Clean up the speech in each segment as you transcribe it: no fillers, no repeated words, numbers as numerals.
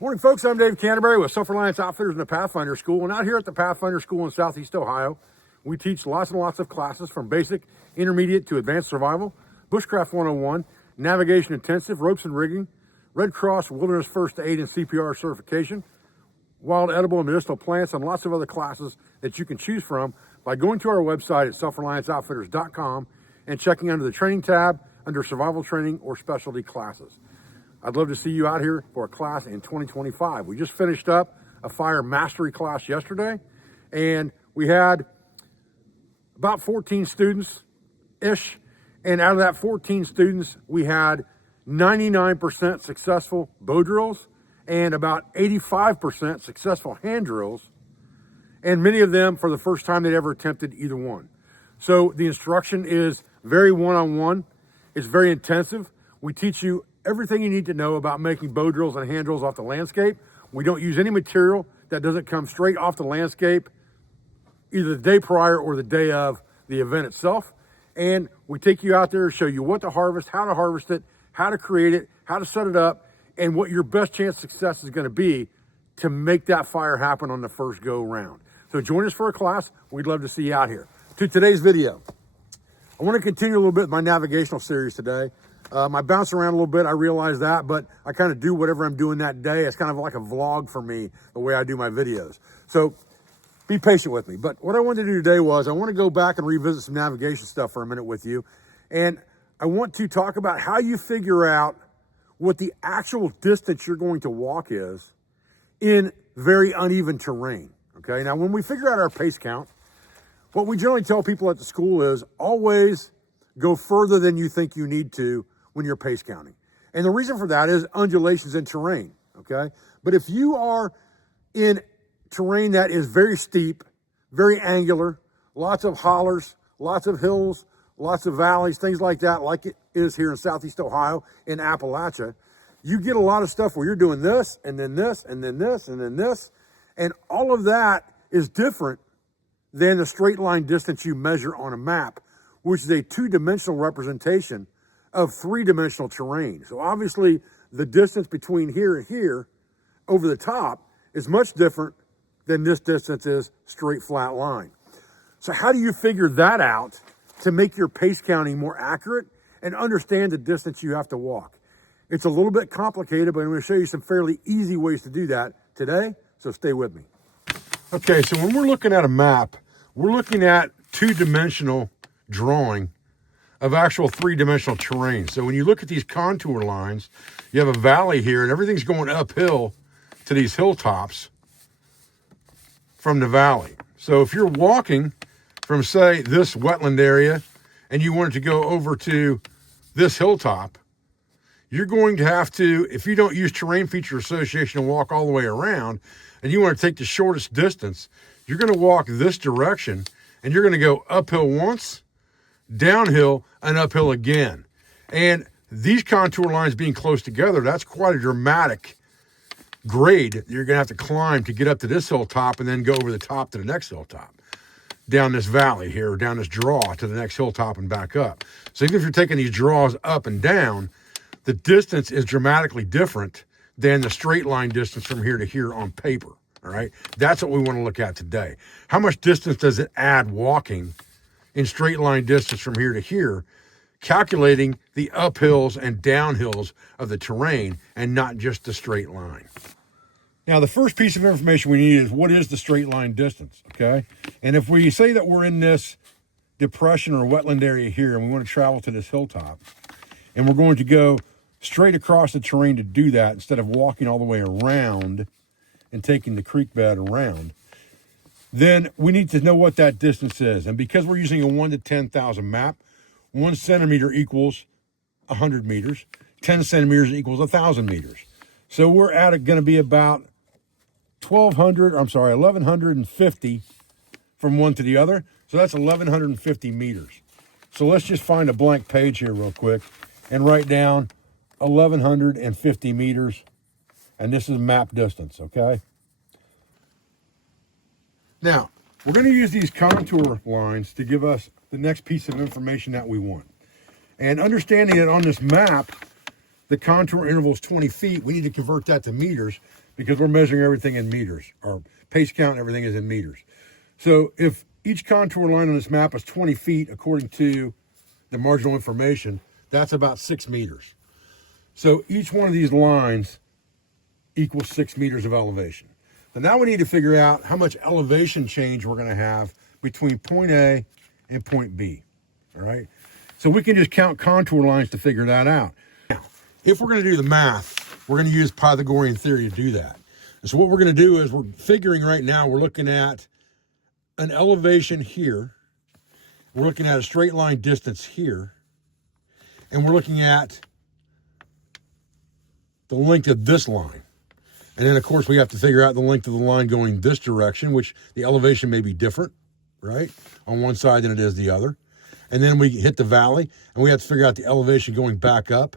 Morning, folks. I'm Dave Canterbury with Self-Reliance Outfitters in the Pathfinder School. And out here at the Pathfinder School in Southeast Ohio, we teach lots and lots of classes from basic, intermediate to advanced survival, bushcraft 101, navigation intensive, ropes and rigging, Red Cross, wilderness first aid and CPR certification, wild edible and medicinal plants, and lots of other classes that you can choose from by going to our website at selfrelianceoutfitters.com and checking under the training tab under survival training or specialty classes. I'd love to see you out here for a class in 2025. We just finished up a fire mastery class yesterday, and we had about 14 students-ish, and out of that 14 students, we had 99% successful bow drills and about 85% successful hand drills, and many of them for the first time they'd ever attempted either one. So the instruction is very one-on-one. It's very intensive. We teach you everything you need to know about making bow drills and hand drills off the landscape. We don't use any material that doesn't come straight off the landscape, either the day prior or the day of the event itself. And we take you out there to show you what to harvest, how to create it, how to set it up, and what your best chance of success is going to be to make that fire happen on the first go round. So join us for a class. We'd love to see you out here. To today's video, I want to continue a little bit my navigational series today. I bounce around a little bit, I realize that, but I kind of do whatever I'm doing that day. It's kind of like a vlog for me, the way I do my videos. So be patient with me. But what I wanted to do today was I want to go back and revisit some navigation stuff for a minute with you. And I want to talk about how you figure out what the actual distance you're going to walk is in very uneven terrain. Okay, now when we figure out our pace count, what we generally tell people at the school is always go further than you think you need to when you're pace counting. And the reason for that is undulations in terrain, okay? But if you are in terrain that is very steep, very angular, lots of hollers, lots of hills, lots of valleys, things like that, like it is here in Southeast Ohio, in Appalachia, you get a lot of stuff where you're doing this, and then this, and then this, and then this, and all of that is different than the straight line distance you measure on a map, which is a two-dimensional representation of three-dimensional terrain. So obviously, the distance between here and here over the top is much different than this distance is straight flat line. So how do you figure that out to make your pace counting more accurate and understand the distance you have to walk? It's a little bit complicated, but I'm going to show you some fairly easy ways to do that today, so stay with me. Okay, so when we're looking at a map, we're looking at two-dimensional drawing of actual three-dimensional terrain. So when you look at these contour lines, you have a valley here and everything's going uphill to these hilltops from the valley. So if you're walking from, say, this wetland area and you wanted to go over to this hilltop, you're going to have to, if you don't use Terrain Feature Association and walk all the way around, and you want to take the shortest distance, you're going to walk this direction and you're going to go uphill once, downhill, and uphill again. And these contour lines being close together, that's quite a dramatic grade that you're going to have to climb to get up to this hilltop and then go over the top to the next hilltop, down this valley here, or down this draw to the next hilltop and back up. So even if you're taking these draws up and down, the distance is dramatically different than the straight line distance from here to here on paper, all right? That's what we want to look at today. How much distance does it add walking in straight line distance from here to here, calculating the uphills and downhills of the terrain and not just the straight line. Now, the first piece of information we need is what is the straight line distance, okay? And if we say that we're in this depression or wetland area here and we want to travel to this hilltop, and we're going to go straight across the terrain to do that instead of walking all the way around and taking the creek bed around, then we need to know what that distance is. And because we're using a 1 to 10,000 map, 1 centimeter equals 100 meters, 10 centimeters equals 1,000 meters. So we're at going to be about 1,150 from one to the other. So that's 1,150 meters. So let's just find a blank page here real quick and write down 1,150 meters. And this is map distance, okay? Now, we're going to use these contour lines to give us the next piece of information that we want. And understanding that on this map, the contour interval is 20 feet, we need to convert that to meters because we're measuring everything in meters. Our pace count and everything is in meters. So if each contour line on this map is 20 feet, according to the marginal information, that's about 6 meters. So each one of these lines equals 6 meters of elevation. So now we need to figure out how much elevation change we're going to have between point A and point B. All right. So we can just count contour lines to figure that out. Now, if we're going to do the math, we're going to use Pythagorean theory to do that. And so what we're going to do is we're figuring right now, we're looking at an elevation here. We're looking at a straight line distance here. And we're looking at the length of this line. And then, of course, we have to figure out the length of the line going this direction, which the elevation may be different, right, on one side than it is the other. And then we hit the valley, and we have to figure out the elevation going back up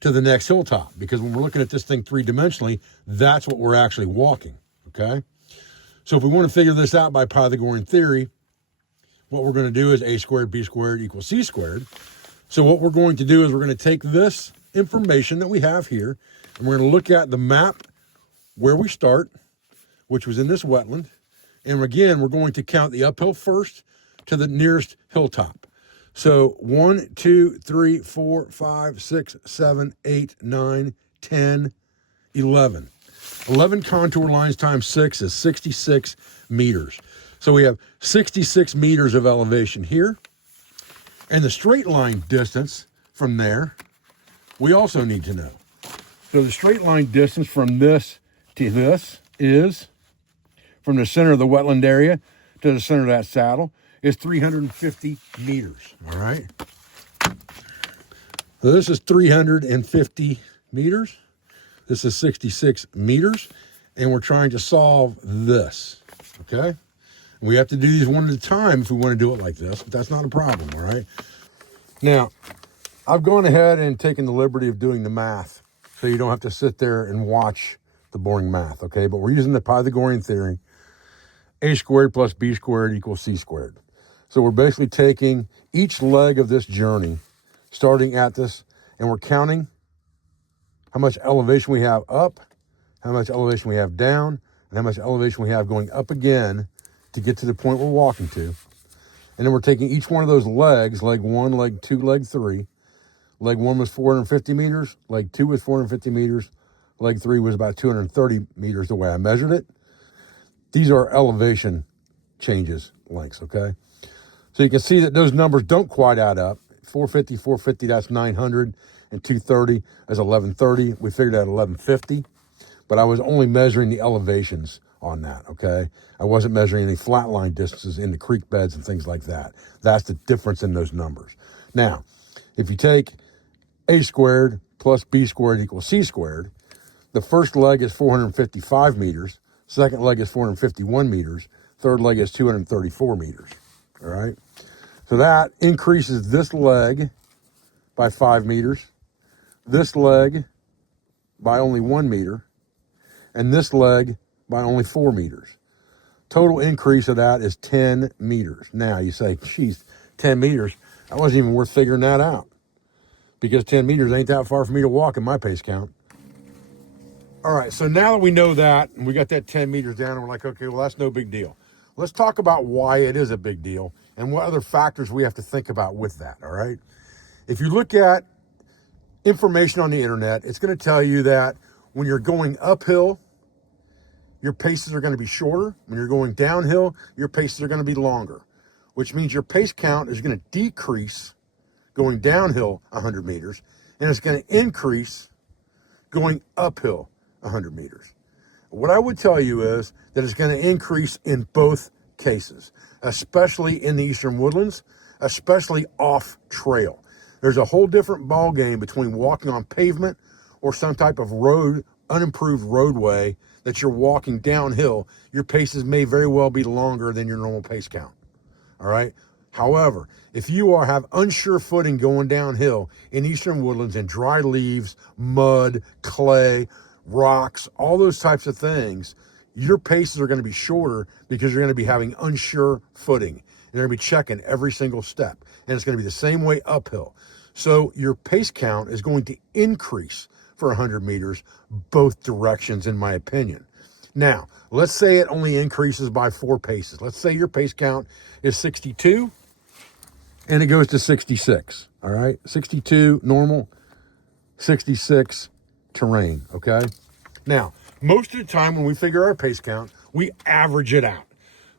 to the next hilltop, because when we're looking at this thing three-dimensionally, that's what we're actually walking, okay? So if we want to figure this out by Pythagorean theory, what we're going to do is a squared b squared equals c squared. So what we're going to do is we're going to take this information that we have here, and we're going to look at the map where we start, which was in this wetland. And again, we're going to count the uphill first to the nearest hilltop. So 1, 2, 3, 4, 5, 6, 7, 8, 9, 10, 11. 11 contour lines times 6 is 66 meters. So we have 66 meters of elevation here. And the straight line distance from there, we also need to know. So the straight line distance from this to this is, from the center of the wetland area to the center of that saddle, is 350 meters, all right? So this is 350 meters. This is 66 meters, and we're trying to solve this, okay? We have to do these one at a time if we want to do it like this, but that's not a problem, all right? Now, I've gone ahead and taken the liberty of doing the math, so you don't have to sit there and watch the boring math, okay? But we're using the Pythagorean theory, a squared plus b squared equals c squared. So we're basically taking each leg of this journey, starting at this, and we're counting how much elevation we have up, how much elevation we have down, and how much elevation we have going up again to get to the point we're walking to. And then we're taking each one of those legs, leg 1, leg 2, leg 3. Leg 1 was 450 meters, leg 2 was 450 meters, leg 3 was about 230 meters the way I measured it. These are elevation changes lengths, okay? So you can see that those numbers don't quite add up. 450, that's 900, and 230 is 1130. We figured out 1150, but I was only measuring the elevations on that, okay? I wasn't measuring any flat line distances in the creek beds and things like that. That's the difference in those numbers. Now, if you take a squared plus b squared equals c squared, the first leg is 455 meters, second leg is 451 meters, third leg is 234 meters, all right? So that increases this leg by 5 meters, this leg by only 1 meter, and this leg by only 4 meters. Total increase of that is 10 meters. Now you say, geez, 10 meters, that wasn't even worth figuring that out, because 10 meters ain't that far for me to walk in my pace count. All right, so now that we know that, and we got that 10 meters down, and we're like, okay, well, that's no big deal. Let's talk about why it is a big deal and what other factors we have to think about with that, all right? If you look at information on the internet, it's going to tell you that when you're going uphill, your paces are going to be shorter. When you're going downhill, your paces are going to be longer, which means your pace count is going to decrease going downhill 100 meters, and it's going to increase going uphill 100 meters. What I would tell you is that it's going to increase in both cases, especially in the eastern woodlands, especially off trail. There's a whole different ball game between walking on pavement or some type of road, unimproved roadway that you're walking downhill. Your paces may very well be longer than your normal pace count. All right. However, if you have unsure footing going downhill in eastern woodlands and dry leaves, mud, clay, rocks, all those types of things, your paces are going to be shorter because you're going to be having unsure footing. You're going to be checking every single step. And it's going to be the same way uphill. So your pace count is going to increase for 100 meters, both directions, in my opinion. Now, let's say it only increases by 4 paces. Let's say your pace count is 62 and it goes to 66. All right, 62 normal, 66 terrain. Okay. Now, most of the time when we figure our pace count, we average it out.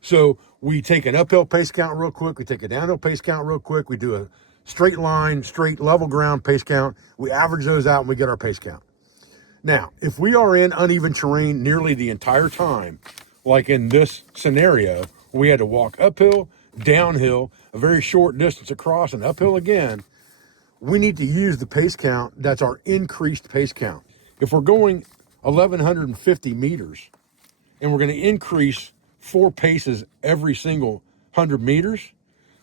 So we take an uphill pace count real quick, we take a downhill pace count real quick, we do a straight line, straight level ground pace count, we average those out and we get our pace count. Now, if we are in uneven terrain nearly the entire time, like in this scenario, we had to walk uphill, downhill, a very short distance across and uphill again, we need to use the pace count that's our increased pace count. If we're going 1,150 meters and we're going to increase 4 paces every single 100 meters,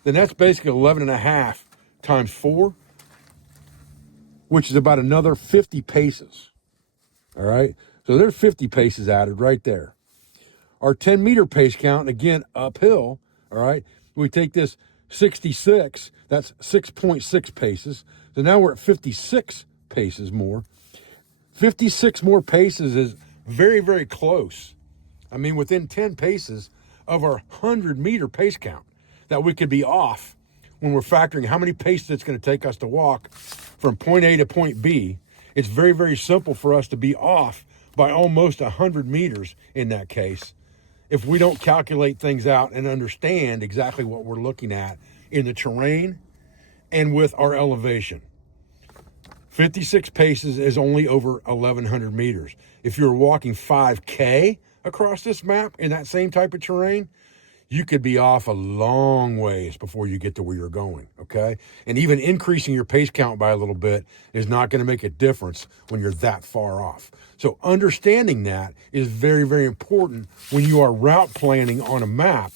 then that's basically 11 and a half times 4, which is about another 50 paces. All right, so there's 50 paces added right there. Our 10-meter pace count, again, uphill, all right, we take this 66, that's 6.6 paces. So now we're at 56 paces more. 56 more paces is very, very close. I mean, within 10 paces of our 100-meter pace count that we could be off when we're factoring how many paces it's going to take us to walk from point A to point B. It's very, very simple for us to be off by almost 100 meters in that case if we don't calculate things out and understand exactly what we're looking at in the terrain and with our elevation. 56 paces is only over 1,100 meters. If you're walking 5K across this map in that same type of terrain, you could be off a long ways before you get to where you're going, okay? And even increasing your pace count by a little bit is not going to make a difference when you're that far off. So understanding that is very, very important when you are route planning on a map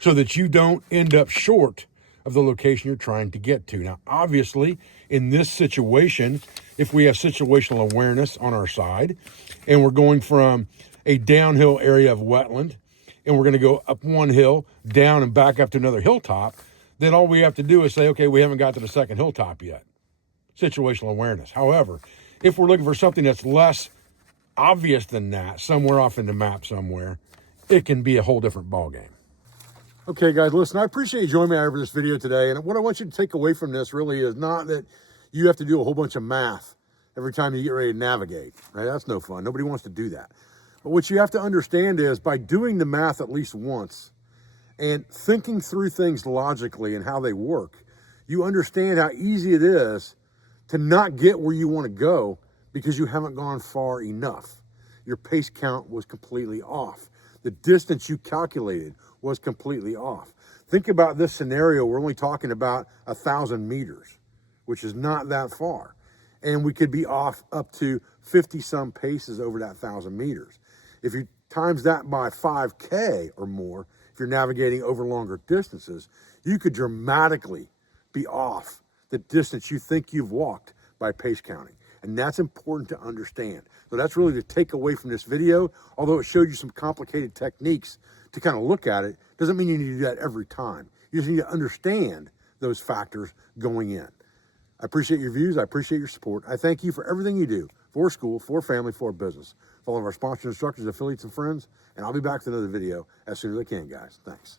so that you don't end up short of the location you're trying to get to. Now, obviously, in this situation, if we have situational awareness on our side and we're going from a downhill area of wetland and we're going to go up one hill, down and back up to another hilltop, then all we have to do is say, okay, we haven't got to the second hilltop yet. Situational awareness. However, if we're looking for something that's less obvious than that, somewhere off in the map somewhere, it can be a whole different ballgame. Okay, guys, listen, I appreciate you joining me over this video today. And what I want you to take away from this really is not that you have to do a whole bunch of math every time you get ready to navigate, right? That's no fun. Nobody wants to do that. But what you have to understand is by doing the math at least once and thinking through things logically and how they work, you understand how easy it is to not get where you want to go because you haven't gone far enough. Your pace count was completely off. The distance you calculated was completely off. Think about this scenario. We're only talking about 1,000 meters, which is not that far. And we could be off up to 50 some paces over that 1,000 meters. If you times that by 5K or more, if you're navigating over longer distances, you could dramatically be off the distance you think you've walked by pace counting. And that's important to understand. So that's really the takeaway from this video. Although it showed you some complicated techniques to kind of look at it, doesn't mean you need to do that every time. You just need to understand those factors going in. I appreciate your views. I appreciate your support. I thank you for everything you do for school, for family, for business. For all of our sponsors, instructors, affiliates, and friends. And I'll be back with another video as soon as I can, guys. Thanks.